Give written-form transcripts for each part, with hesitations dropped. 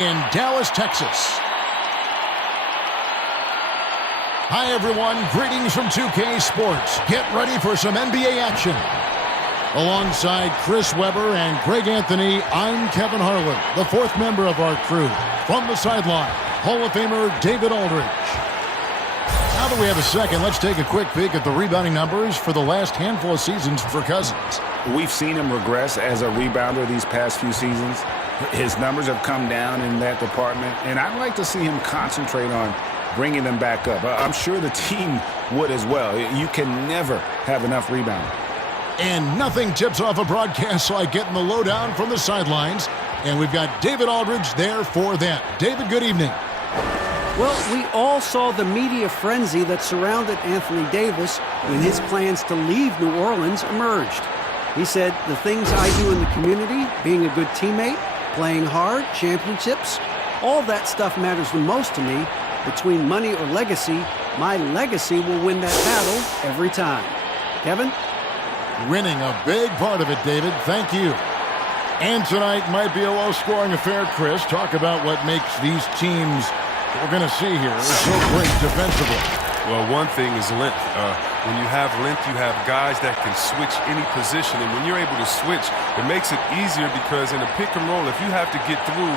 in Dallas, Texas. Hi, everyone. Greetings from 2K Sports. Get ready for some NBA action. Alongside Chris Webber and Greg Anthony, I'm Kevin Harlan, the fourth member of our crew. From the sideline, Hall of Famer David Aldridge. Now that we have a second, let's take a quick peek at the rebounding numbers for the last handful of seasons for Cousins. We've seen him regress as a rebounder these past few seasons. His numbers have come down in that department, and I'd like to see him concentrate on bringing them back up. I'm sure the team would as well. You can never have enough rebounding. And nothing tips off a broadcast like getting the lowdown from the sidelines. And we've got David Aldridge there for that. David, good evening. Well, we all saw the media frenzy that surrounded Anthony Davis when his plans to leave New Orleans emerged. He said, the things I do in the community, being a good teammate, playing hard, championships, all that stuff matters the most to me. Between money or legacy, my legacy will win that battle every time. Kevin? Winning a big part of it, David. Thank you. And tonight might be a low-scoring affair, Chris. Talk about what makes these teams we're going to see here so great defensively. Well, one thing is length. When you have length, you have guys that can switch any position. And when you're able to switch, it makes it easier because in a pick and roll, if you have to get through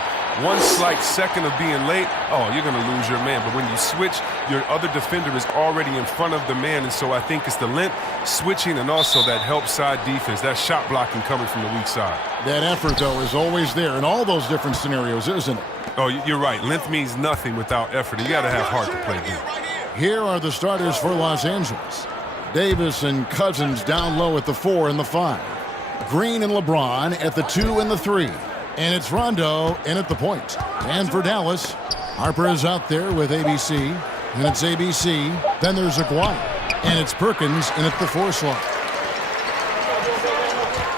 one slight second of being late, you're going to lose your man. But when you switch, your other defender is already in front of the man. And so I think it's the length, switching, and also that help side defense, that shot blocking coming from the weak side. That effort, though, is always there in all those different scenarios, isn't it? Oh, you're right. Length means nothing without effort. You got to have heart to play good. Here are the starters for Los Angeles. Davis and Cousins down low at the 4 and the 5. Green and LeBron at the 2 and the 3. And it's Rondo in at the point. And for Dallas, Harper is out there with ABC. And it's ABC. Then there's Aguirre. And it's Perkins in at the 4 slot.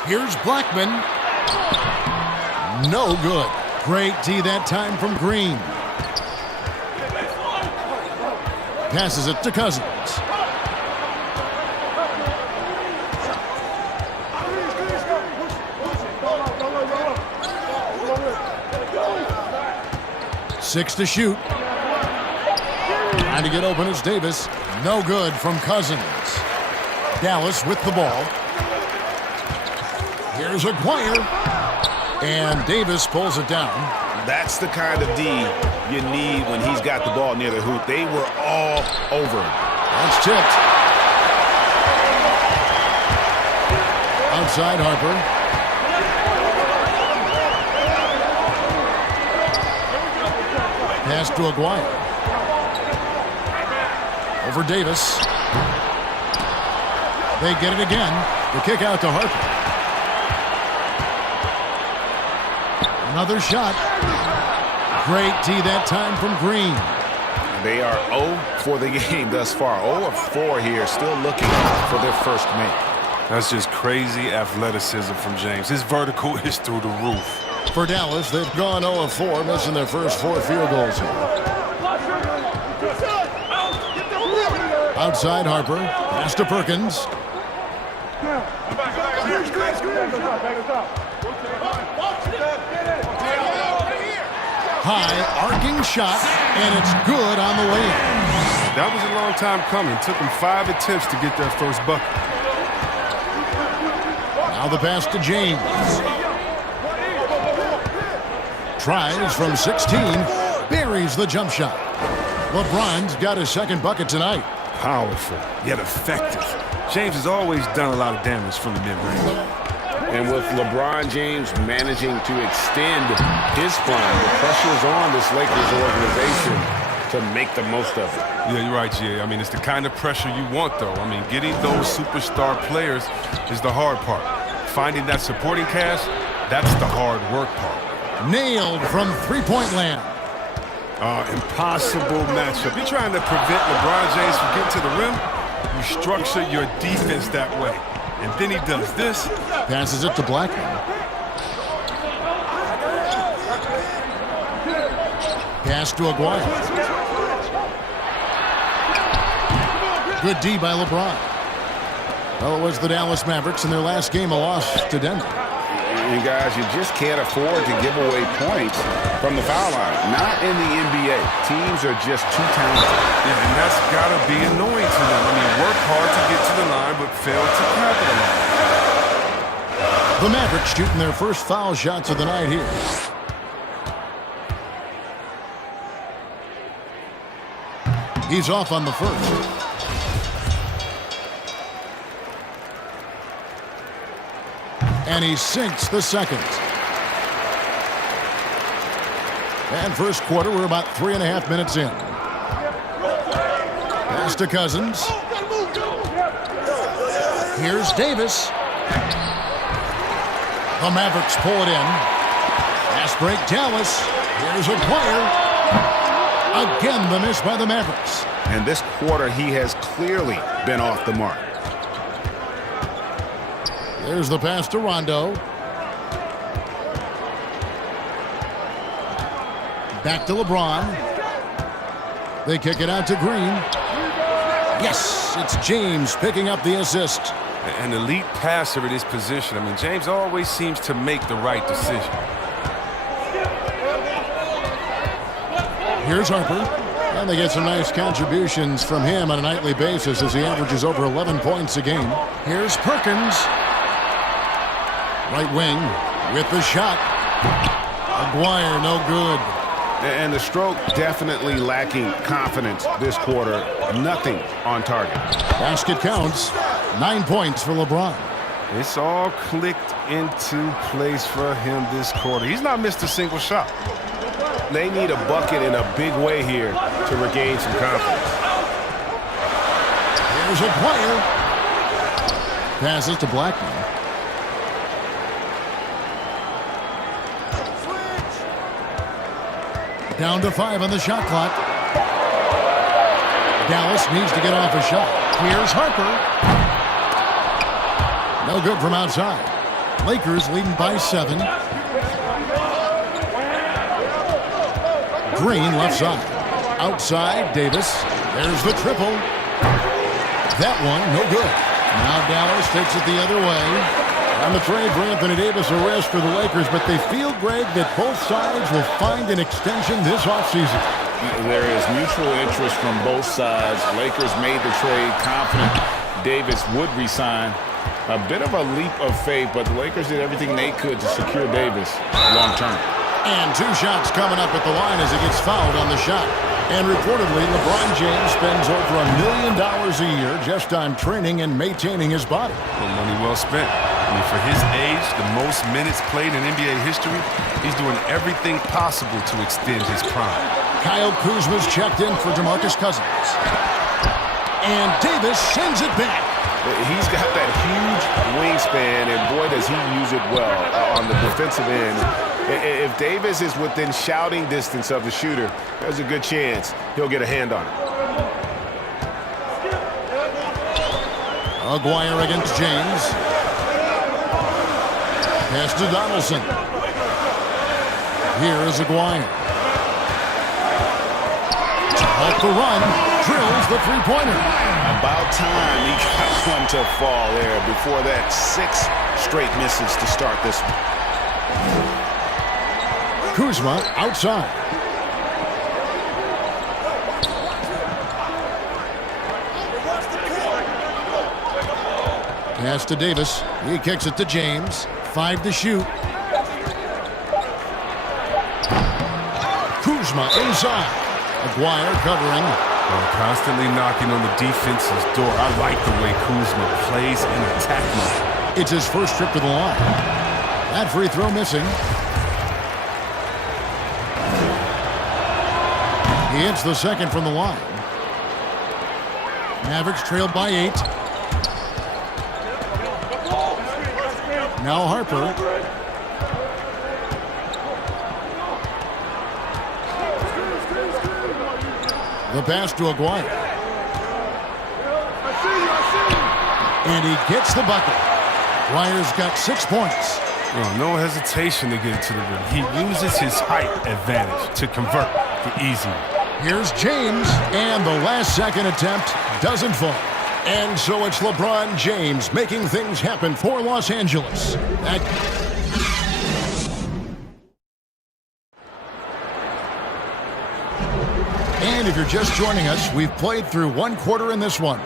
Here's Blackman. No good. Great D that time from Green. Passes it to Cousins. Six to shoot. Trying to get open is Davis. No good from Cousins. Dallas with the ball. Here's Aguirre. And Davis pulls it down. That's the kind of D you need when he's got the ball near the hoop. They were all over him. That's tipped. Outside Harper. Pass to Aguirre. Over Davis. They get it again. The kick out to Harper. Another shot. Great D that time from Green. They are 0 for the game thus far. 0 of 4 here, still looking for their first make. That's just crazy athleticism from James. His vertical is through the roof. For Dallas, they've gone 0 of 4, missing their first 4 field goals here. Outside Harper. Pass to Perkins. High, arcing shot, and it's good on the way in. That was a long time coming. It took them 5 attempts to get their first bucket. Now the pass to James. Tries from 16, buries the jump shot. LeBron's got his second bucket tonight. Powerful, yet effective. James has always done a lot of damage from the mid-range. And with LeBron James managing to extend his prime, the pressure is on this Lakers organization to make the most of it. Yeah, you're right, Jay. I mean, it's the kind of pressure you want, though. I mean, getting those superstar players is the hard part. Finding that supporting cast, that's the hard work part. Nailed from three-point land. Impossible matchup. You're trying to prevent LeBron James from getting to the rim. You structure your defense that way. And then he does this. Passes it to Blackman. Pass to Aguirre. Good D by LeBron. Well, it was the Dallas Mavericks in their last game, a loss to Denver. And guys, you just can't afford to give away points from the foul line. Not in the NBA. Teams are just too talented. Yeah, and that's got to be annoying to them. I mean, work hard to get to the line, but fail to capitalize. The Mavericks shooting their first foul shots of the night here. He's off on the first. And he sinks the second. And first quarter, we're about 3.5 minutes in. Pass to Cousins. Here's Davis. The Mavericks pull it in. Fast break, Dallas. Here's a player. Again, the miss by the Mavericks. And this quarter, he has clearly been off the mark. There's the pass to Rondo. Back to LeBron. They kick it out to Green. Yes, it's James picking up the assist. An elite passer at his position. I mean, James always seems to make the right decision. Here's Harper. And they get some nice contributions from him on a nightly basis as he averages over 11 points a game. Here's Perkins. Right wing with the shot. Aguirre, no good. And the stroke definitely lacking confidence this quarter. Nothing on target. Basket counts. 9 points for LeBron. It's all clicked into place for him this quarter. He's not missed a single shot. They need a bucket in a big way here to regain some confidence. Here's a player. Passes to Blackman. Down to 5 on the shot clock. Dallas needs to get off a shot. Here's Harper. No good from outside. Lakers leading by 7. Green left side. Outside, Davis. There's the triple. That one, no good. Now Dallas takes it the other way. On the trade for Anthony Davis, a rest for the Lakers, but they feel, Greg, that both sides will find an extension this offseason. There is mutual interest from both sides. Lakers made the trade confident Davis would resign. A bit of a leap of faith, but the Lakers did everything they could to secure Davis long term. And 2 shots coming up at the line as he gets fouled on the shot. And reportedly, LeBron James spends over $1 million a year just on training and maintaining his body. Well, money well spent. I mean, for his age, the most minutes played in NBA history, he's doing everything possible to extend his prime. Kyle Kuzma's checked in for DeMarcus Cousins. And Davis sends it back. He's got that huge wingspan, and boy, does he use it well on the defensive end. If Davis is within shouting distance of the shooter, there's a good chance he'll get a hand on it. Aguirre against James. Pass to Donaldson. Here is Aguirre. Off the run. Drills the three-pointer. About time he got one to fall there before that 6 straight misses to start this one. Kuzma outside. Pass to Davis. He kicks it to James. 5 to shoot. Kuzma inside. Aguirre covering. Constantly knocking on the defense's door. I like the way Kuzma plays in attack mode. It's his first trip to the line. That free throw missing. He hits the second from the line. Mavericks trailed by 8. Now Harper. The pass to Aguirre. And he gets the bucket. Aguirre's got 6 points. Oh, no hesitation to get to the rim. He uses his height advantage to convert the easy. Here's James, and the last-second attempt doesn't fall. And so it's LeBron James making things happen for Los Angeles. And if you're just joining us, we've played through one quarter in this one.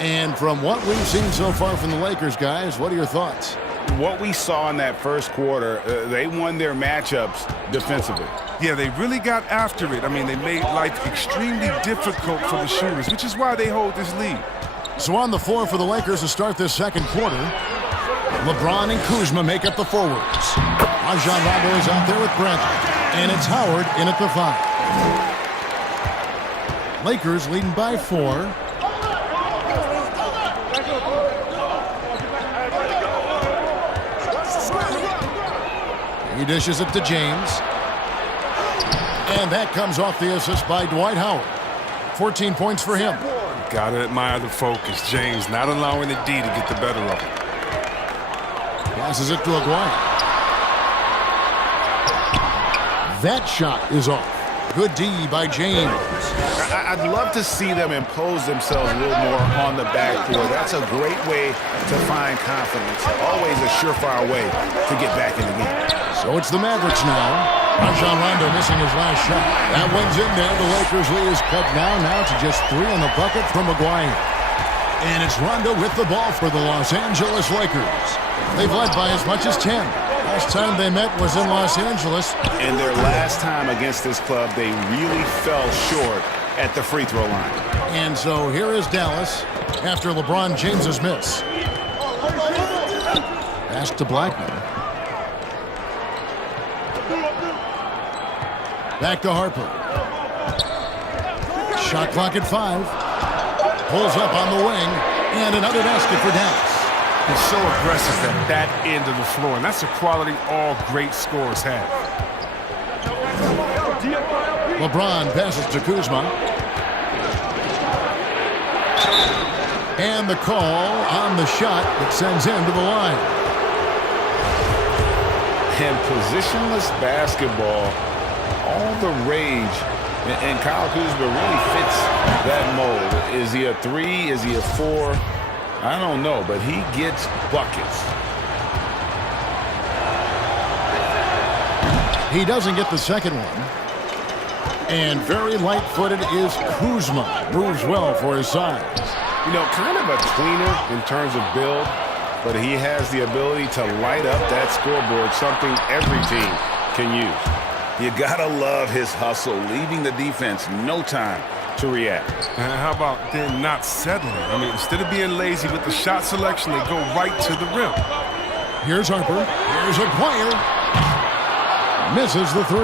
And from what we've seen so far from the Lakers, guys, what are your thoughts? What we saw in that first quarter, they won their matchups defensively. Yeah, they really got after it. I mean, they made life extremely difficult for the shooters, which is why they hold this lead. So on the floor for the Lakers to start this second quarter, LeBron and Kuzma make up the forwards. Rajon Rondo is out there with Brent, and it's Howard in at the 5. Lakers leading by 4. He dishes it to James. And that comes off the assist by Dwight Howard. 14 points for him. Gotta admire the focus. James not allowing the D to get the better of him. Passes it to Aguirre. That shot is off. Good D by James. I'd love to see them impose themselves a little more on the backcourt. That's a great way to find confidence. Always a surefire way to get back in the game. So it's the Mavericks now. Rajon Rondo missing his last shot. That one's in there. The Lakers lead is cut now to just 3 on the bucket from Maguire. And it's Rondo with the ball for the Los Angeles Lakers. They've led by as much as 10. Last time they met was in Los Angeles. And their last time against this club, they really fell short at the free throw line. And so here is Dallas after LeBron James's miss. Pass to Blackman. Back to Harper. Shot clock at 5. Pulls up on the wing. And another basket for Dallas. He's so aggressive at that end of the floor, and that's a quality all great scorers have. LeBron passes to Kuzma. And the call on the shot that sends him to the line. And positionless basketball, all the rage. And Kyle Kuzma really fits that mold. Is he a 3? Is he a 4? I don't know, but he gets buckets. He doesn't get the second one. And very light-footed is Kuzma. Moves well for his size. You know, kind of a tweener in terms of build, but he has the ability to light up that scoreboard, something every team can use. You gotta love his hustle, leaving the defense no time to react. And how about then not settling? I mean, instead of being lazy with the shot selection, they go right to the rim. Here's Harper. Here's Aguirre. Misses the 3.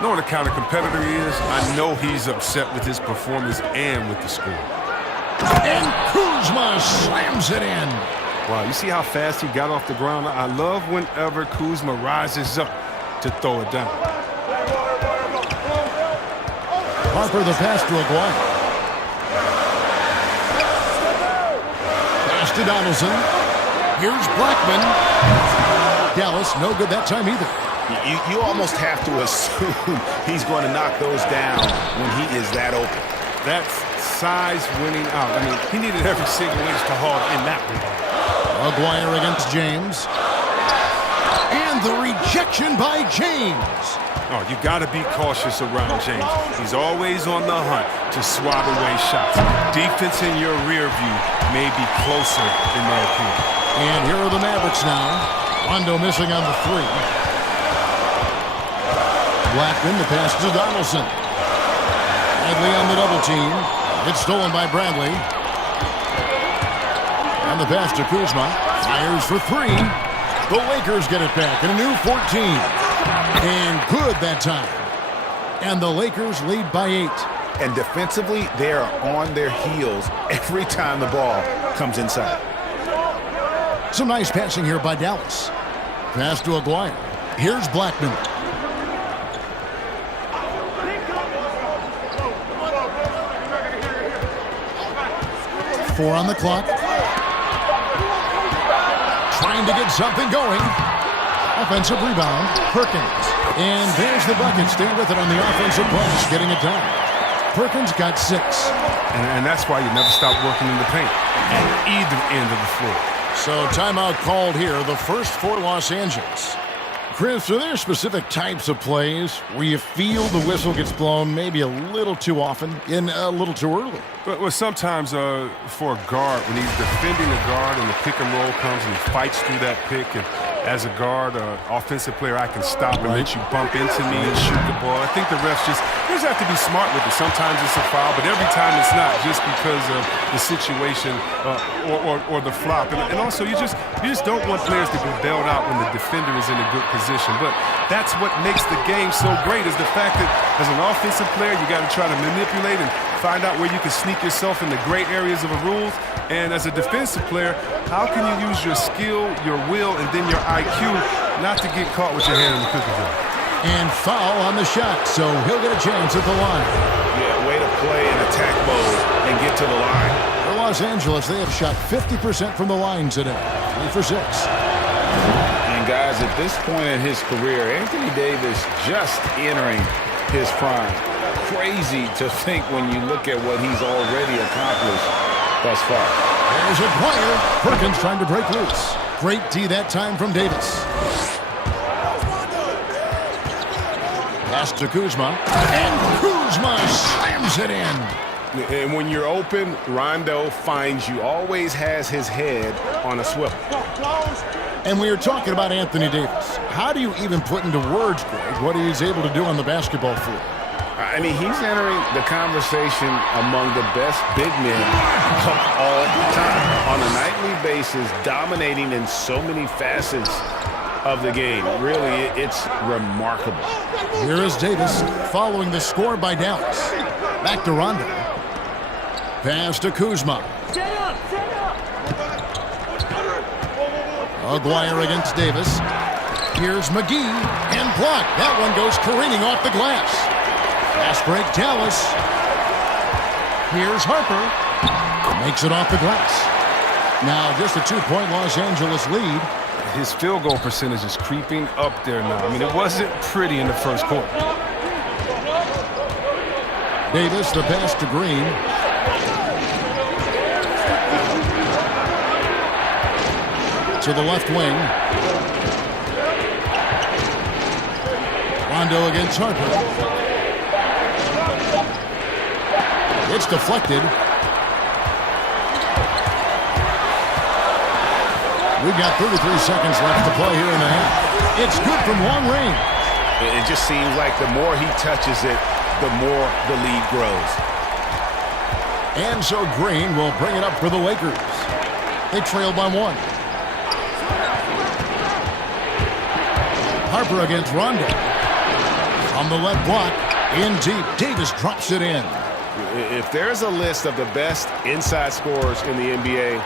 Knowing the kind of competitor he is, I know he's upset with his performance and with the score. And Kuzma slams it in. Wow, you see how fast he got off the ground? I love whenever Kuzma rises up to throw it down. Harper the pass to Aguirre. Pass to Donaldson. Here's Blackman. Dallas, no good that time either. You almost have to assume he's going to knock those down when he is that open. That's size winning out. I mean, he needed every single inch to haul in that one. Aguirre against James. And the rejection by James. Oh, you got to be cautious around James. He's always on the hunt to swat away shots. Defense in your rear view may be closer than they appear. And here are the Mavericks now. Rondo missing on the 3. Blackman, the pass to Donaldson. Bradley on the double team. It's stolen by Bradley. And the pass to Kuzma. Fires for 3. The Lakers get it back in a new 14. And good that time. And the Lakers lead by 8. And defensively, they are on their heels every time the ball comes inside. Some nice passing here by Dallas. Pass to Aguirre. Here's Blackman. Four on the clock. Trying to get something going. Offensive rebound, Perkins. And there's the bucket. Stay with it on the offensive glass, getting it down. Perkins got 6. And that's why you never stop working in the paint at either end of the floor. So timeout called here, the first for Los Angeles. Chris, are there specific types of plays where you feel the whistle gets blown maybe a little too often and a little too early? Well, sometimes for a guard, when he's defending a guard and the pick and roll comes and he fights through that pick, and as a guard, offensive player, I can stop and let you bump into me and shoot the ball. I think the refs just have to be smart with it. Sometimes it's a foul, but every time it's not, just because of the situation or the flop. And also, you just don't want players to be bailed out when the defender is in a good position. But that's what makes the game so great, is the fact that as an offensive player, you got to try to manipulate and find out where you can sneak yourself in the gray areas of the rules. And as a defensive player, how can you use your skill, your will, and then your IQ not to get caught with your hand in the cookie jar? And foul on the shot, so he'll get a chance at the line. Yeah, way to play in attack mode and get to the line. For Los Angeles, they have shot 50% from the line today. 3 for 6. And guys, at this point in his career, Anthony Davis just entering his prime. Crazy to think when you look at what he's already accomplished thus far. There's a choir. Perkins trying to break loose. Great D that time from Davis. Pass to Kuzma. And Kuzma slams it in. And when you're open, Rondo finds you. Always has his head on a swivel. And we are talking about Anthony Davis. How do you even put into words, Greg, what he's able to do on the basketball floor? I mean, he's entering the conversation among the best big men of all time. On a nightly basis, dominating in so many facets of the game. Really, it's remarkable. Here is Davis following the score by Dallas. Back to Rondo. Pass to Kuzma. Aguirre against Davis. Here's McGee and blocked. That one goes careening off the glass. Fast break, Dallas. Here's Harper. Makes it off the glass. Now just a 2-point Los Angeles lead. His field goal percentage is creeping up there now. I mean, it wasn't pretty in the first quarter. Davis, the pass to Green. To the left wing. Rondo against Harper. It's deflected. We've got 33 seconds left to play here in the half. It's good from long range. It just seems like the more he touches it, the more the lead grows. And so Green will bring it up for the Lakers. They trail by 1. Harper against Rondo. On the left block, in deep. Davis drops it in. If there's a list of the best inside scorers in the NBA,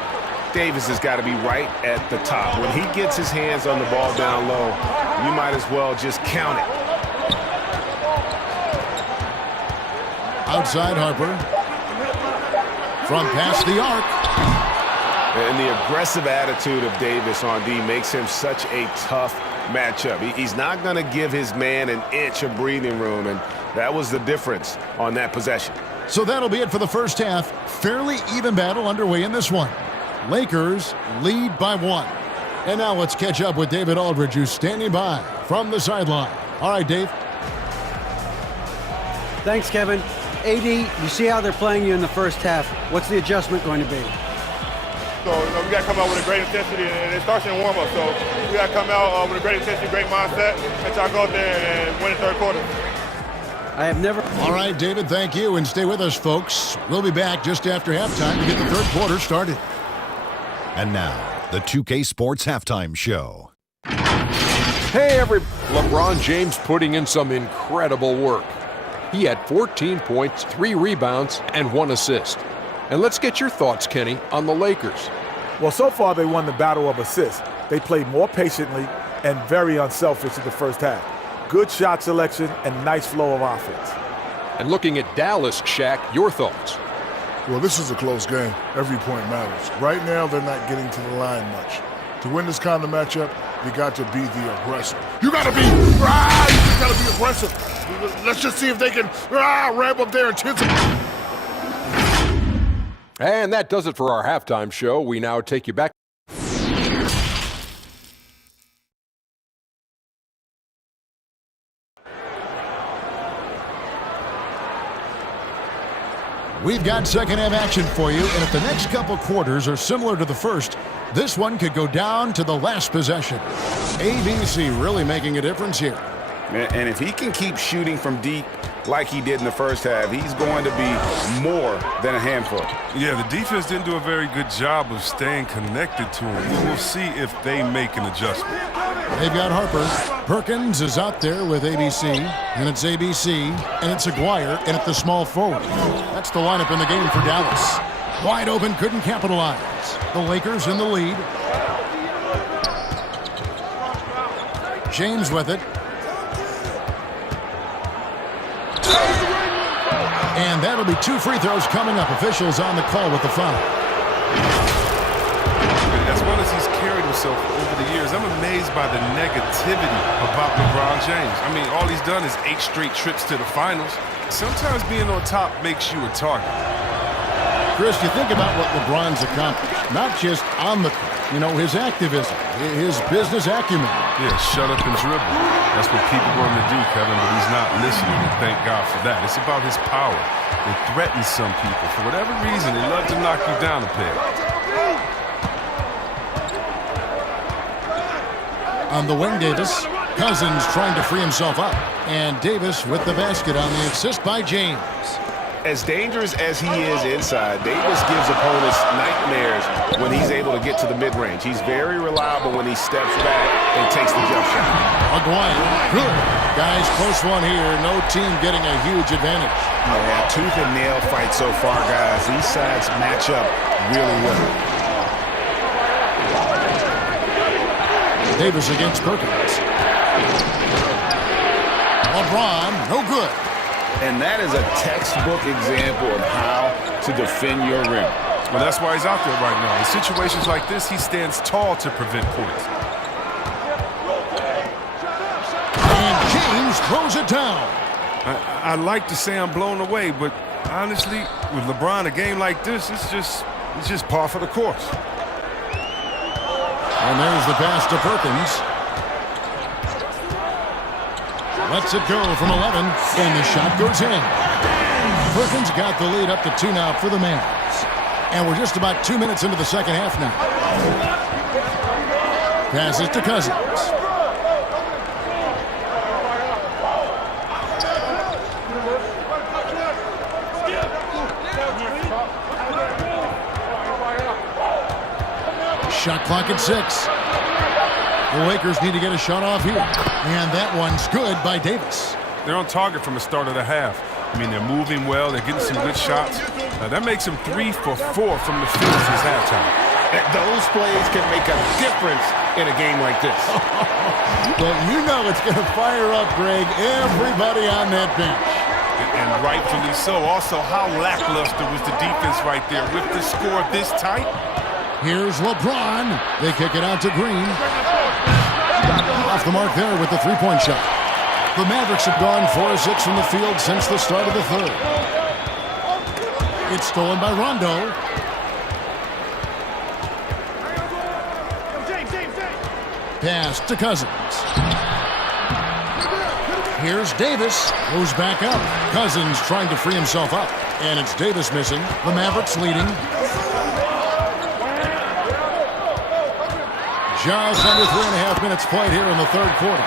Davis has got to be right at the top. When he gets his hands on the ball down low, you might as well just count it. Outside Harper. From past the arc. And the aggressive attitude of Davis on D makes him such a tough matchup. He's not going to give his man an inch of breathing room, and that was the difference on that possession. So that'll be it for the first half. Fairly even battle underway in this one. Lakers lead by 1. And now let's catch up with David Aldridge, who's standing by from the sideline. All right, Dave. Thanks, Kevin. AD, you see how they're playing you in the first half. What's the adjustment going to be? So we got to come out with a great intensity, and it starts in warm-up. So we got to come out with a great intensity, great mindset, and try to go out there and win the third quarter. I have never... All right, David, thank you, and stay with us, folks. We'll be back just after halftime to get the third quarter started. And now, the 2K Sports Halftime Show. Hey, LeBron James putting in some incredible work. He had 14 points, 3 rebounds, and 1 assist. And let's get your thoughts, Kenny, on the Lakers. Well, so far they won the battle of assists. They played more patiently and very unselfish in the first half. Good shot selection and nice flow of offense. And looking at Dallas, Shaq, your thoughts? Well, this is a close game. Every point matters. Right now, they're not getting to the line much. To win this kind of matchup, you got to be the aggressor. You got to be, you got to be aggressive. Let's just see if they can ramp up their intensity. And that does it for our halftime show. We now take you back We've got second half action for you, and if the next couple quarters are similar to the first, this one could go down to the last possession. ABC really making a difference here. And if he can keep shooting from deep like he did in the first half, he's going to be more than a handful. Yeah, the defense didn't do a very good job of staying connected to him. We'll see if they make an adjustment. They've got Harper. Perkins is out there with ABC, and it's ABC, and it's Aguirre, and at the small forward. That's the lineup in the game for Dallas. Wide open, couldn't capitalize. The Lakers in the lead. James with it. And that'll be 2 free throws coming up. Officials on the call with the foul. As well as he's carried himself over the years, I'm amazed by the negativity about LeBron James. I mean, all he's done is 8 straight trips to the finals. Sometimes being on top makes you a target. Chris, you think about what LeBron's accomplished, not just on the court. You know, his activism, his business acumen. Yeah, shut up and dribble. That's what people want him to do, Kevin, but he's not listening, and thank God for that. It's about his power. It threatens some people. For whatever reason, they love to knock you down a peg. On the wing, Davis. Cousins trying to free himself up. And Davis with the basket on the assist by James. As dangerous as he is inside, Davis gives opponents nightmares when he's able to get to the mid-range. He's very reliable when he steps back and takes the jump shot. Aguirre, good. Guys, close one here. No team getting a huge advantage. Yeah, tooth and nail fight so far, guys. These sides match up really well. Davis against Perkins. LeBron, no good. And that is a textbook example of how to defend your rim. Well, that's why he's out there right now. In situations like this, he stands tall to prevent points. And James throws it down. I like to say I'm blown away, but honestly, with LeBron, a game like this, it's just par for the course. And there's the pass to Perkins. Lets it go from 11, and the shot goes in. Perkins got the lead up to 2 now for the Mavs. And we're just about 2 minutes into the second half now. Passes to Cousins. Shot clock at 6. The Lakers need to get a shot off here. And that one's good by Davis. They're on target from the start of the half. I mean, they're moving well. They're getting some good shots. That makes them 3 for 4 from the field since halftime. Those plays can make a difference in a game like this. Well, you know it's going to fire up, Greg, everybody on that bench. And rightfully so. Also, how lackluster was the defense right there with the score this tight? Here's LeBron. They kick it out to Green. Off the mark there with the three-point shot. The Mavericks have gone 4 of 6 from the field since the start of the third. It's stolen by Rondo. Pass to Cousins. Here's Davis. Goes back up. Cousins trying to free himself up. And it's Davis missing. The Mavericks leading. Just under 3.5 minutes played here in the third quarter.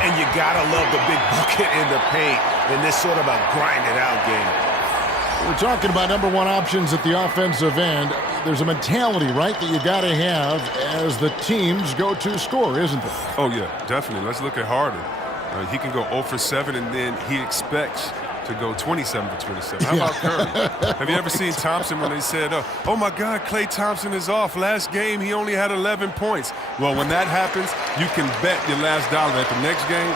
And you gotta love the big bucket in the paint in this sort of a grind-it-out game. We're talking about number one options at the offensive end. There's a mentality, right, that you got to have as the team's go-to scorer, isn't there? Oh, yeah, definitely. Let's look at Harden. He can go 0 for 7, and then he expects to go 27 for 27. How about Curry? Have you ever seen Thompson when they said, oh, my God, Klay Thompson is off. Last game, he only had 11 points. Well, when that happens, you can bet your last dollar that the next game,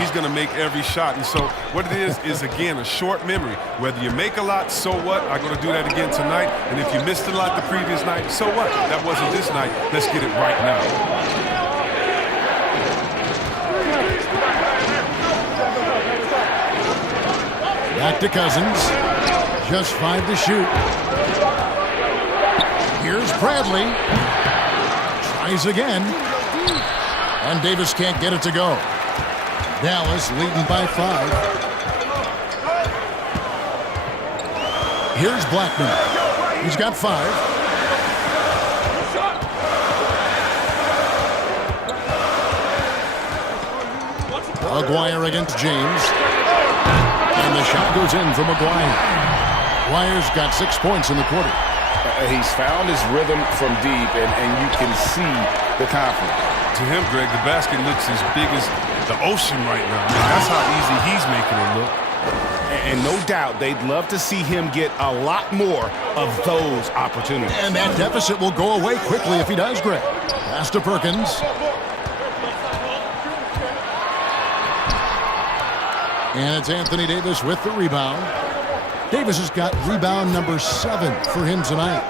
he's going to make every shot. And so what it is, again, a short memory. Whether you make a lot, so what? I'm going to do that again tonight. And if you missed a lot the previous night, so what? That wasn't this night. Let's get it right now. Back to Cousins. Just 5 to shoot. Here's Bradley. Tries again. And Davis can't get it to go. Dallas leading by 5. Here's Blackman. He's got 5. Maguire against James. And the shot goes in from Maguire. Maguire's got 6 points in the quarter. He's found his rhythm from deep, and you can see the confidence. To him, Greg, the basket looks as big as the ocean right now. That's how easy he's making it look. And no doubt they'd love to see him get a lot more of those opportunities. And that deficit will go away quickly if he does, Greg. Pass to Perkins. And it's Anthony Davis with the rebound. Davis has got rebound number 7 for him tonight.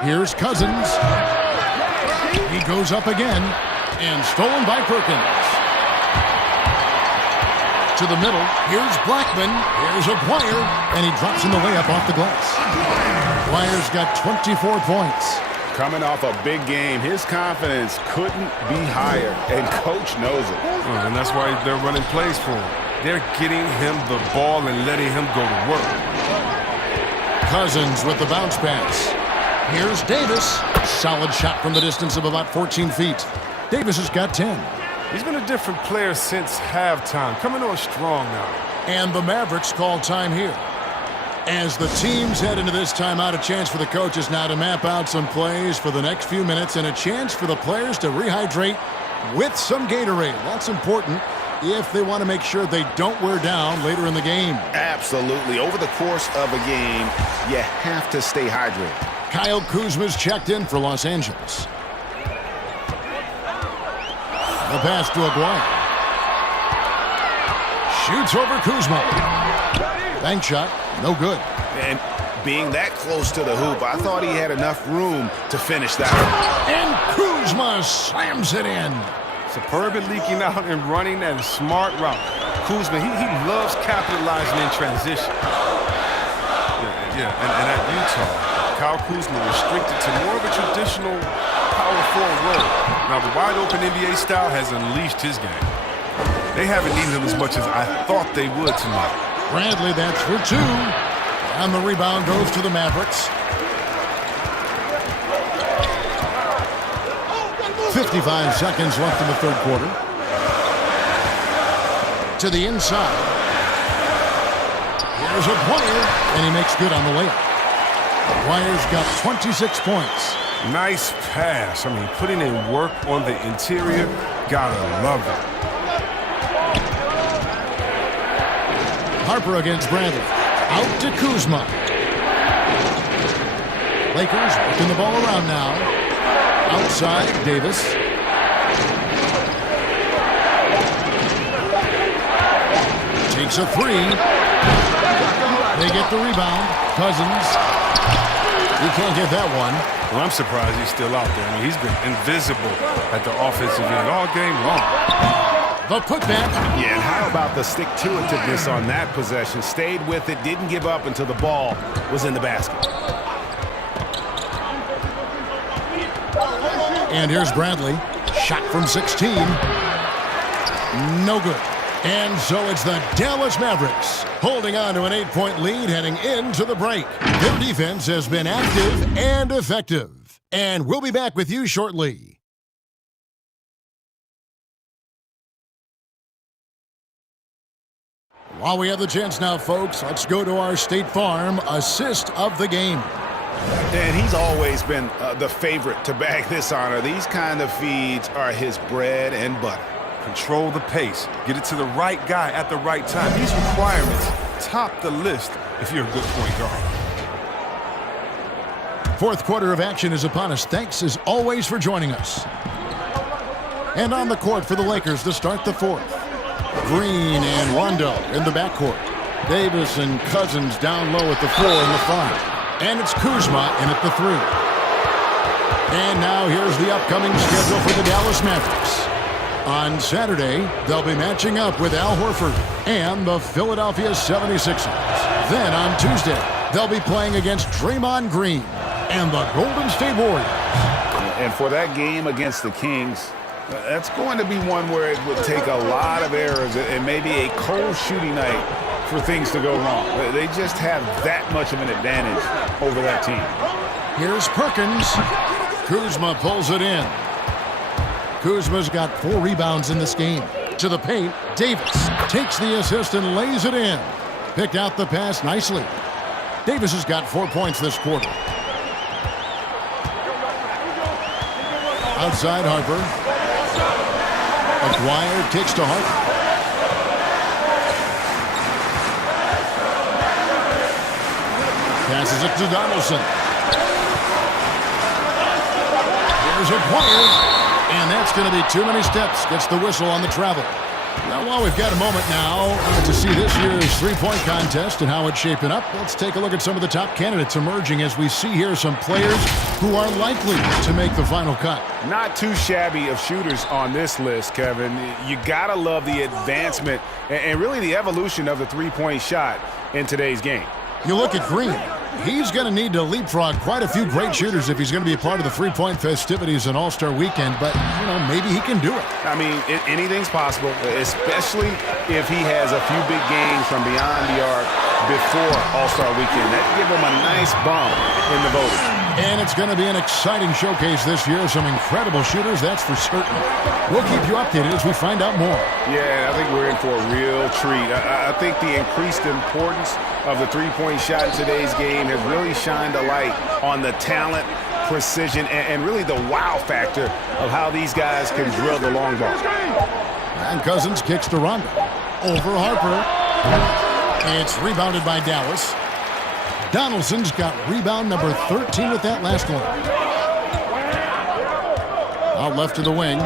Here's Cousins. He goes up again and stolen by Perkins. To the middle. Here's Blackman. Here's Maguire. And he drops in the layup off the glass. Maguire's got 24 points. Coming off a big game, his confidence couldn't be higher, and Coach knows it. And that's why they're running plays for him. They're getting him the ball and letting him go to work. Cousins with the bounce pass. Here's Davis. Solid shot from the distance of about 14 feet. Davis has got 10. He's been a different player since halftime, coming on strong now. And the Mavericks call time here. As the teams head into this timeout, a chance for the coaches now to map out some plays for the next few minutes and a chance for the players to rehydrate with some Gatorade. That's important if they want to make sure they don't wear down later in the game. Absolutely. Over the course of a game, you have to stay hydrated. Kyle Kuzma's checked in for Los Angeles. The pass to Aguirre. Shoots over Kuzma. Bank shot, no good. And being that close to the hoop, I thought he had enough room to finish that. And Kuzma slams it in. Superb at leaking out and running that smart route. Kuzma, he loves capitalizing in transition. And at Utah, Kyle Kuzma restricted to more of a traditional power forward role. Now, the wide-open NBA style has unleashed his game. They haven't needed him as much as I thought they would tonight. Bradley, that's for 2. And the rebound goes to the Mavericks. 55 seconds left in the third quarter. To the inside. Here's Aguirre, and he makes good on the layup. Aguirre's got 26 points. Nice pass. I mean, putting in work on the interior. Gotta love it. Harper against Bradley. Out to Kuzma. Lakers working the ball around now. Outside, Davis. Takes a 3. They get the rebound. Cousins. He can't get that one. Well, I'm surprised he's still out there. I mean, he's been invisible at the offensive end all game long. The putback. Yeah, and how about the stick-to-itiveness on that possession? Stayed with it, didn't give up until the ball was in the basket. And here's Bradley. Shot from 16. No good. And so it's the Dallas Mavericks holding on to an 8-point lead heading into the break. Their defense has been active and effective. And we'll be back with you shortly. While we have the chance now, folks, let's go to our State Farm assist of the game. And he's always been the favorite to bag this honor. These kind of feeds are his bread and butter. Control the pace. Get it to the right guy at the right time. These requirements top the list if you're a good point guard. Fourth quarter of action is upon us. Thanks, as always, for joining us. And on the court for the Lakers to start the fourth. Green and Rondo in the backcourt. Davis and Cousins down low at the 4 and the 5. And it's Kuzma in at the 3. And now here's the upcoming schedule for the Dallas Mavericks. On Saturday, they'll be matching up with Al Horford and the Philadelphia 76ers. Then on Tuesday, they'll be playing against Draymond Green and the Golden State Warriors. And for that game against the Kings, that's going to be one where it would take a lot of errors and maybe a cold shooting night for things to go wrong. They just have that much of an advantage over that team. Here's Perkins. Kuzma pulls it in. Kuzma's got 4 rebounds in this game. To the paint, Davis takes the assist and lays it in. Picked out the pass nicely. Davis has got 4 points this quarter. Outside Harper. Acquired, kicks to Harper. Passes it to Donaldson. Here's Acquired. And that's going to be too many steps. Gets the whistle on the travel. Now, while we've got a moment now to see this year's three-point contest and how it's shaping up, let's take a look at some of the top candidates emerging as we see here some players who are likely to make the final cut. Not too shabby of shooters on this list, Kevin. You got to love the advancement and really the evolution of the three-point shot in today's game. You look at Green. He's going to need to leapfrog quite a few great shooters if he's going to be a part of the three-point festivities and All-Star Weekend, but, you know, maybe he can do it. I mean, anything's possible, especially if he has a few big games from beyond the arc before All-Star Weekend. That'd give him a nice bump in the voting. And it's going to be an exciting showcase this year. Some incredible shooters, that's for certain. We'll keep you updated as we find out more. Yeah, I think we're in for a real treat. I think the increased importance of the three-point shot in today's game has really shined a light on the talent, precision, and really the wow factor of how these guys can drill the long ball. And Cousins kicks to Rondo. Over Harper. It's rebounded by Dallas. Donaldson's got rebound number 13 with that last one. Out left to the wing.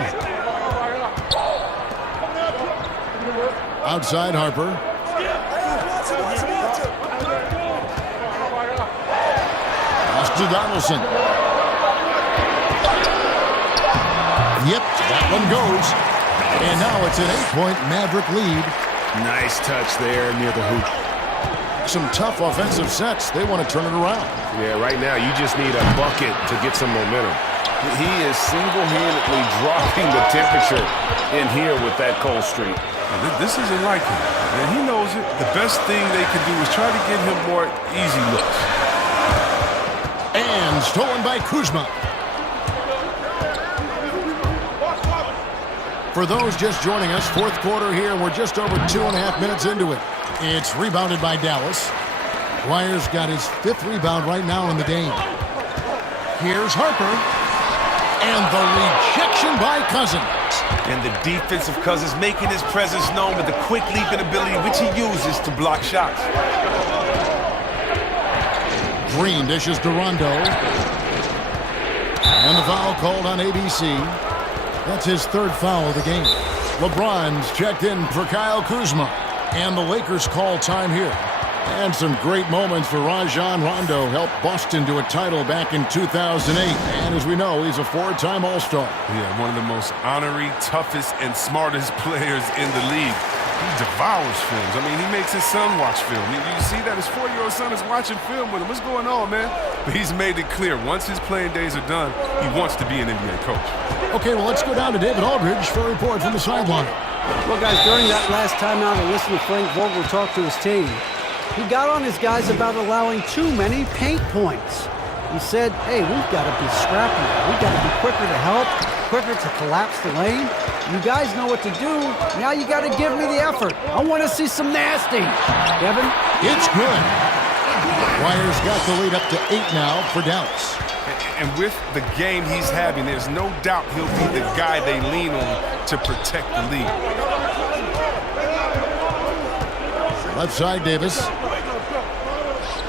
Outside Harper. Pass to Donaldson. Yep, that one goes. And now it's an 8-point Maverick lead. Nice touch there near the hoop. Some tough offensive sets. They want to turn it around. Yeah, right now you just need a bucket to get some momentum. He is single-handedly dropping the temperature in here with that cold streak. This isn't like him, and he knows it. The best thing they can do is try to get him more easy looks. And stolen by Kuzma. For those just joining us, fourth quarter here, and we're just over 2.5 minutes into it. It's rebounded by Dallas. Dwyer's got his 5th rebound right now in the game. Here's Harper. And the rejection by Cousins. And the defense of Cousins making his presence known with the quick leaping ability which he uses to block shots. Green dishes to Rondo. And the foul called on ABC. That's his 3rd foul of the game. LeBron's checked in for Kyle Kuzma. And the Lakers call time here. And some great moments for Rajon Rondo. Helped Boston to a title back in 2008. And as we know, he's a 4-time All-Star. Yeah, one of the most honorary, toughest, and smartest players in the league. He devours films. I mean, he makes his son watch film. You see that? His 4-year-old son is watching film with him. What's going on, man? But he's made it clear, once his playing days are done, he wants to be an NBA coach. Okay, well, let's go down to David Aldridge for a report from the sideline. Well, guys, during that last timeout, I listened to Frank Vogel talk to his team. He got on his guys about allowing too many paint points. He said, hey, we've got to be scrappy. We've got to be quicker to help, quicker to collapse the lane. You guys know what to do. Now you got to give me the effort. I want to see some nasty. Kevin? It's good. Dwyer's got the lead up to 8 now for Dallas. And with the game he's having, there's no doubt he'll be the guy they lean on to protect the lead. Left side, Davis.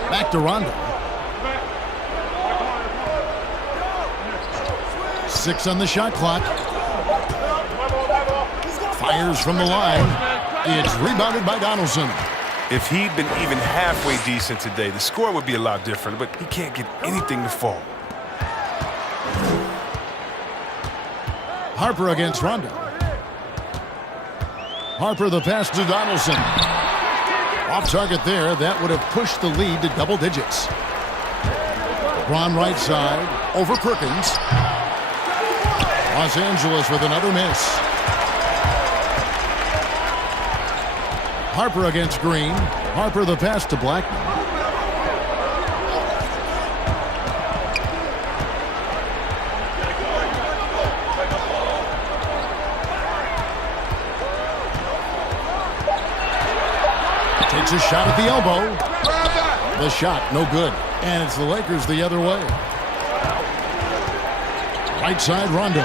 Back to Rondo. 6 on the shot clock. Fires from the line. It's rebounded by Donaldson. If he'd been even halfway decent today, the score would be a lot different, but he can't get anything to fall. Harper against Rondo. Harper the pass to Donaldson. Off target there. That would have pushed the lead to double digits. LeBron right side. Over Perkins. Los Angeles with another miss. Harper against Green. Harper the pass to Blackman. Takes a shot at the elbow. The shot, no good. And it's the Lakers the other way. Right side, Rondo.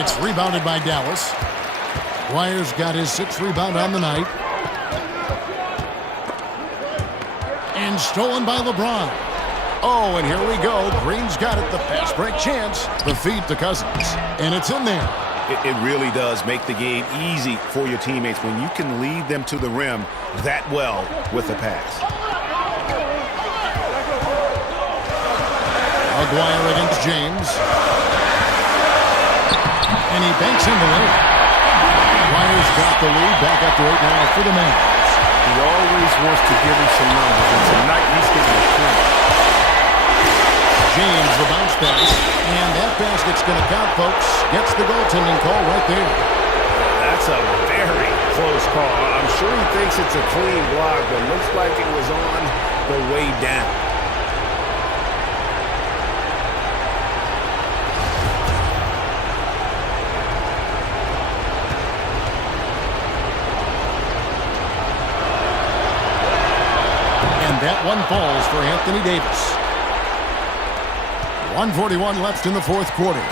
It's rebounded by Dallas. Dwyer's got his 6th rebound on the night. And stolen by LeBron. Oh, and here we go. Green's got it. The fast break chance. The feed to Cousins. And it's in there. It really does make the game easy for your teammates when you can lead them to the rim that well with the pass. Dwyer against James. And he banks in the lead. Dwyer's got the lead. Back up to 8 now for the Mavericks. He always wants to give him some numbers, and tonight he's getting a point. James, the bounce pass. And that basket's going to count, folks. Gets the goaltending call right there. That's a very close call. I'm sure he thinks it's a clean block, but looks like it was on the way down. And that one falls for Anthony Davis. 1:41 left in the 4th quarter.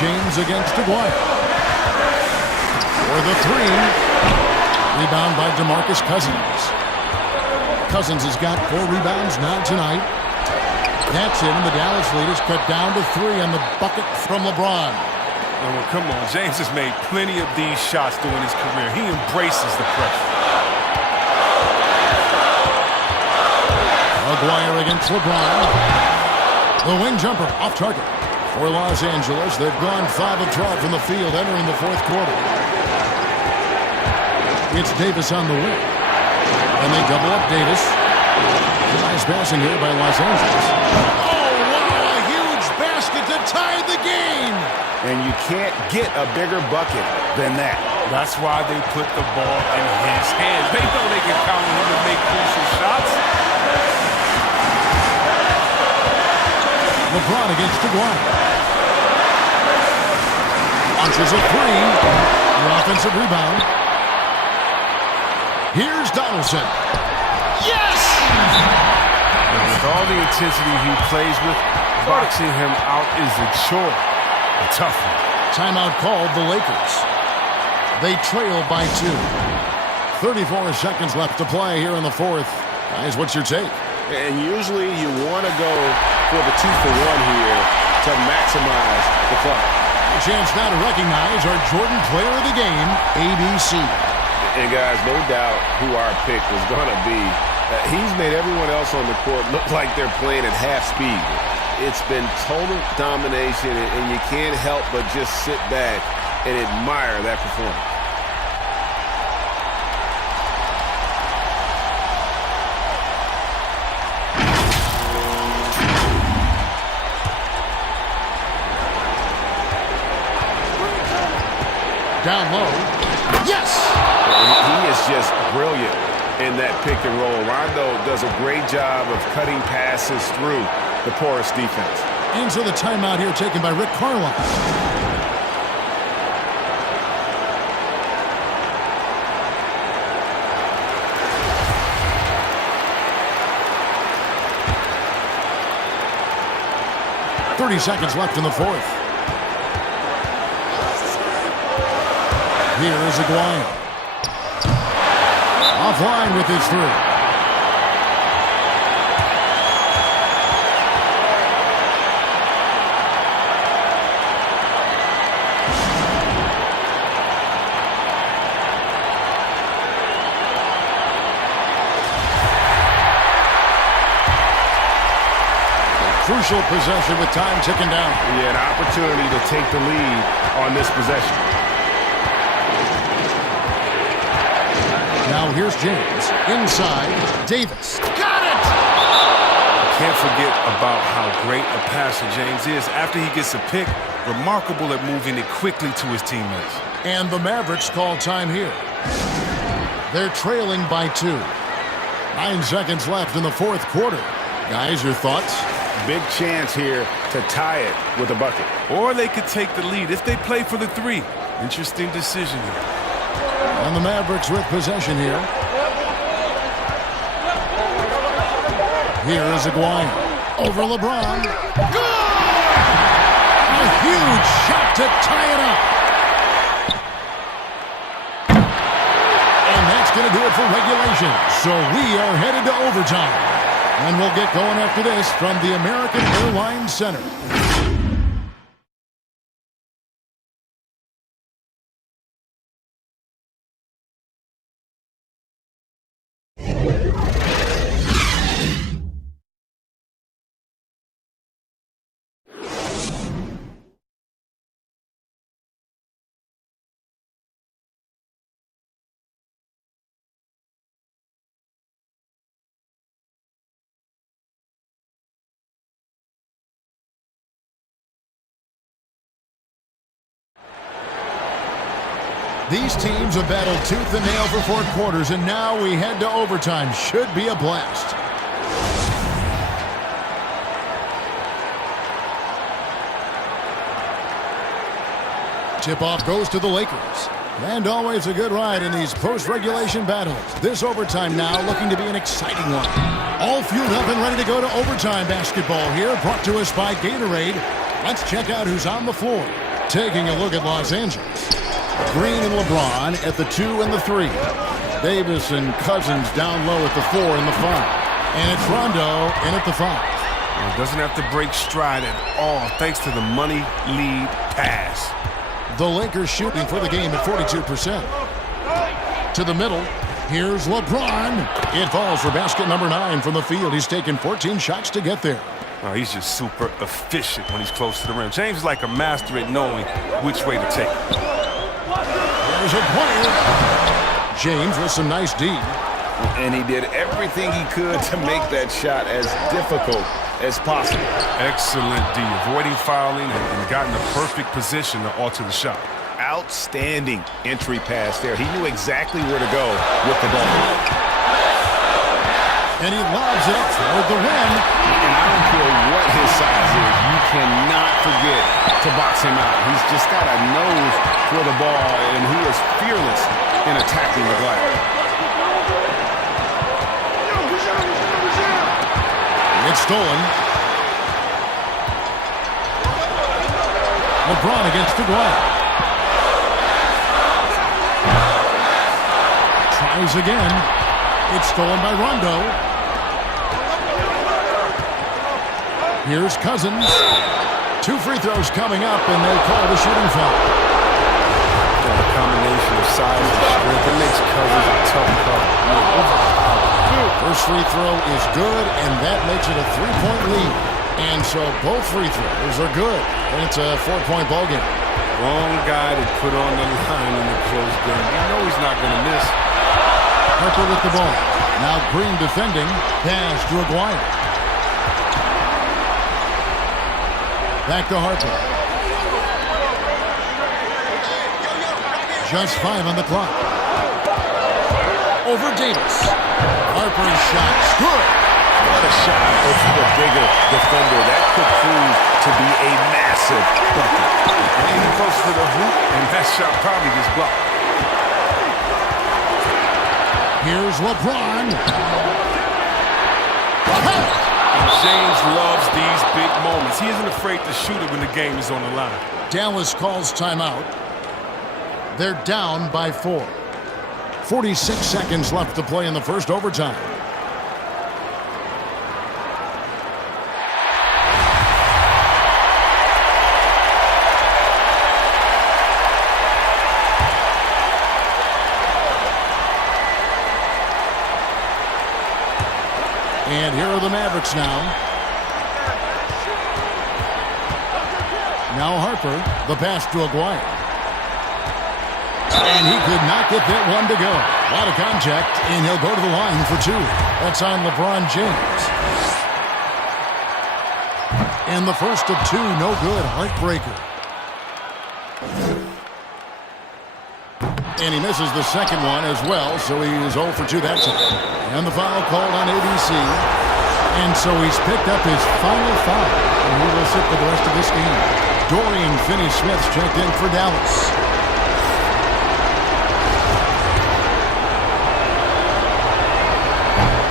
James against Dwyer. For the 3. Rebound by DeMarcus Cousins. Cousins has got 4 rebounds now tonight. That's in. The Dallas lead is cut down to 3 on the bucket from LeBron. Oh, well, come on. James has made plenty of these shots during his career. He embraces the pressure. Dwyer against LeBron. The wing jumper off target. For Los Angeles, they've gone 5 of 12 from the field entering the 4th quarter. It's Davis on the wing. And they double up Davis. Nice passing here by Los Angeles. Oh, wow, a huge basket to tie the game. And you can't get a bigger bucket than that. That's why they put the ball in his hands. They know they can count on him to make crucial shots. LeBron against Dwyer. Launches a 3. The offensive rebound. Here's Donaldson. Yes! And with all the intensity he plays with, boxing him out is a chore. A tough one. Timeout called the Lakers. They trail by 2. 34 seconds left to play here in the 4th. Guys, what's your take? And usually you want to go for the 2-for-1 here to maximize the clock. A chance now to recognize our Jordan Player of the Game, ABC. And guys, no doubt who our pick was going to be. He's made everyone else on the court look like they're playing at half speed. It's been total domination, and you can't help but just sit back and admire that performance. Down low. Yes! He is just brilliant in that pick and roll. Rondo does a great job of cutting passes through the porous defense. And so the timeout here taken by Rick Carlisle. .30 seconds left in the 4th. Here is Aguayo. Offline with his 3. Crucial possession with time ticking down. Yeah, an opportunity to take the lead on this possession. Now here's James. Inside, Davis. Got it! Can't forget about how great a passer James is. After he gets a pick, remarkable at moving it quickly to his teammates. And the Mavericks call time here. They're trailing by 2. 9 seconds left in the fourth quarter. Guys, your thoughts? Big chance here to tie it with a bucket. Or they could take the lead if they play for the 3. Interesting decision here. And the Mavericks with possession here. Here is Aguirre. Over LeBron. Good! A huge shot to tie it up. And that's going to do it for regulation. So we are headed to overtime. And we'll get going after this from the American Airlines Center. These teams have battled tooth and nail for 4 quarters, and now we head to overtime. Should be a blast. Tip-off goes to the Lakers. And always a good ride in these post-regulation battles. This overtime now looking to be an exciting one. All fueled up and ready to go to overtime basketball here, brought to us by Gatorade. Let's check out who's on the floor. Taking a look at Los Angeles. Green and LeBron at the 2 and the 3. Davis and Cousins down low at the 4 and the 5. And it's Rondo in at the 5. It doesn't have to break stride at all thanks to the money lead pass. The Lakers shooting for the game at 42%. To the middle. Here's LeBron. It falls for basket number 9 from the field. He's taken 14 shots to get there. Oh, he's just super efficient when he's close to the rim. James is like a master at knowing which way to take it. There's a player. James with some nice D. And he did everything he could to make that shot as difficult as possible. Excellent D, avoiding fouling and got in the perfect position to alter the shot. Outstanding entry pass there. He knew exactly where to go with the ball. And he lobs it up toward the rim. And I don't care what his size is, you cannot forget to box him out. He's just got a nose for the ball, and he is fearless in attacking the glass. It's stolen. LeBron against Aguirre. Tries again. It's stolen by Rondo. Here's Cousins. 2 free throws coming up, and they call the shooting foul. The combination of size and strength, it makes Cousins a tough call. First free throw is good, and that makes it a 3-point lead. And so both free throws are good, and it's a 4-point ball game. Wrong guy to put on the line in the close game. You know he's not going to miss. Harper with the ball. Now Green defending. Pass to Aguirre. Back to Harper. Just 5 on the clock. Over Davis. Harper's shot's good. What a shot for the bigger defender. That could prove to be a massive bucket. Getting close to the hoop, and that shot probably gets blocked. Here's LeBron. And James loves these big moments. He isn't afraid to shoot it when the game is on the line. Dallas calls timeout. They're down by 4. 46 seconds left to play in the first overtime. And here are the Mavericks now. Now Harper, the pass to Aguirre. And he could not get that one to go. A lot of contact, and he'll go to the line for 2. That's on LeBron James. And the first of two, no good. Heartbreaker. And he misses the second one as well, so he is 0 for 2 that time. And the foul called on ABC. And so he's picked up his final foul, and he will sit for the rest of this game. Dorian Finney-Smith checked in for Dallas.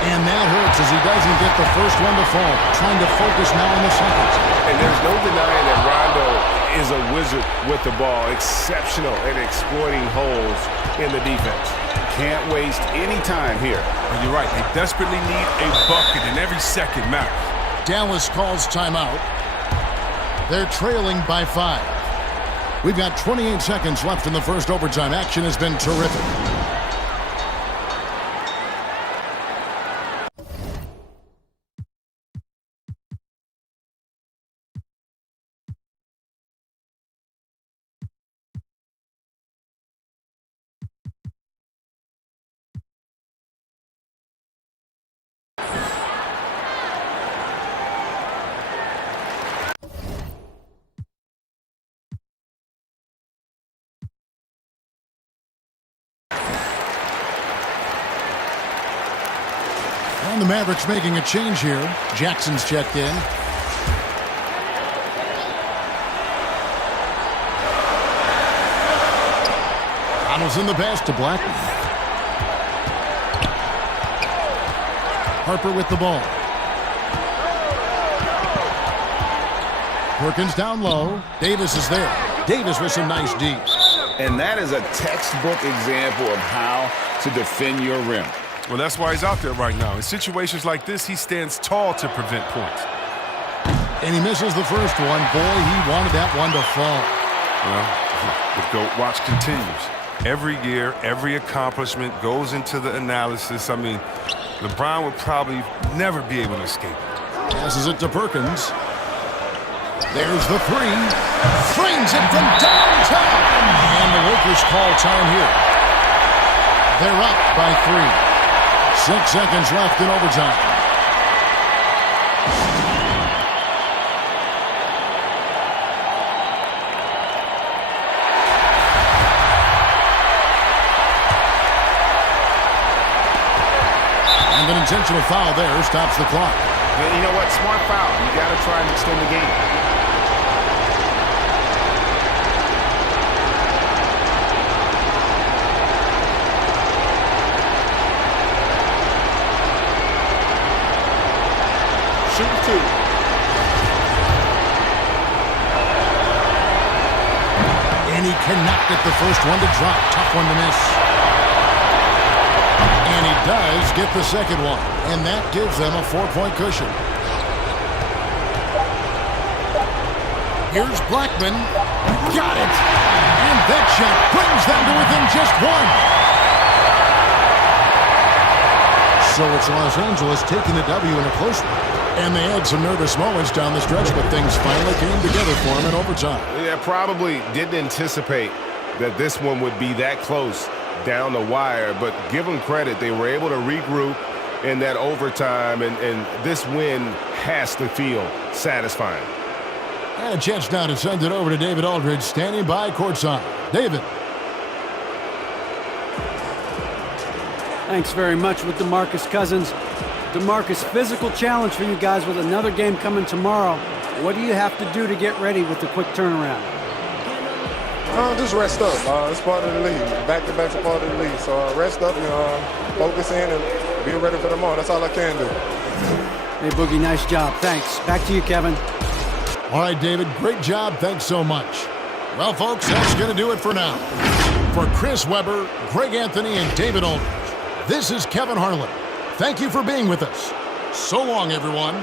And that hurts as he doesn't get the first one to fall. Trying to focus now on the second. And there's no denying that Rondo is a wizard with the ball. Exceptional at exploiting holes in the defense. Can't waste any time here. And you're right. They desperately need a bucket, and every second matters. Dallas calls timeout. They're trailing by 5. We've got 28 seconds left in the first overtime. Action has been terrific. And the Mavericks making a change here. Jackson's checked in. Donaldson the pass to Blackman. Harper with the ball. Perkins down low. Davis is there. Davis with some nice D. And that is a textbook example of how to defend your rim. Well, that's why he's out there right now. In situations like this, he stands tall to prevent points. And he misses the first one. Boy, he wanted that one to fall. Well, the GOAT watch continues. Every year, every accomplishment goes into the analysis. I mean, LeBron would probably never be able to escape it. Passes it to Perkins. There's the three. Frames it from downtown. And the Lakers call time here. They're up by 3. 6 seconds left in overtime. And an intentional foul there stops the clock. Well, you know what? Smart foul. You got to try and extend the game. Shoot 2. And he cannot get the first one to drop. Tough one to miss. And he does get the second one. And that gives them a 4-point cushion. Here's Blackman. Got it. And that shot brings them to within just 1. So it's Los Angeles taking the W in a close one. And they had some nervous moments down the stretch, but things finally came together for them in overtime. Yeah, probably didn't anticipate that this one would be that close down the wire, but give them credit. They were able to regroup in that overtime, and this win has to feel satisfying. And a chance now to send it over to David Aldridge, standing by courtside. David. Thanks very much with DeMarcus Cousins. DeMarcus, physical challenge for you guys with another game coming tomorrow. What do you have to do to get ready with the quick turnaround? Just rest up. It's part of the league. Back-to-back's a part of the league. So rest up and focus in and be ready for tomorrow. That's all I can do. Hey, Boogie, nice job. Thanks. Back to you, Kevin. All right, David, great job. Thanks so much. Well, folks, that's going to do it for now. For Chris Webber, Greg Anthony, and David Aldridge, this is Kevin Harlan. Thank you for being with us. So long, everyone.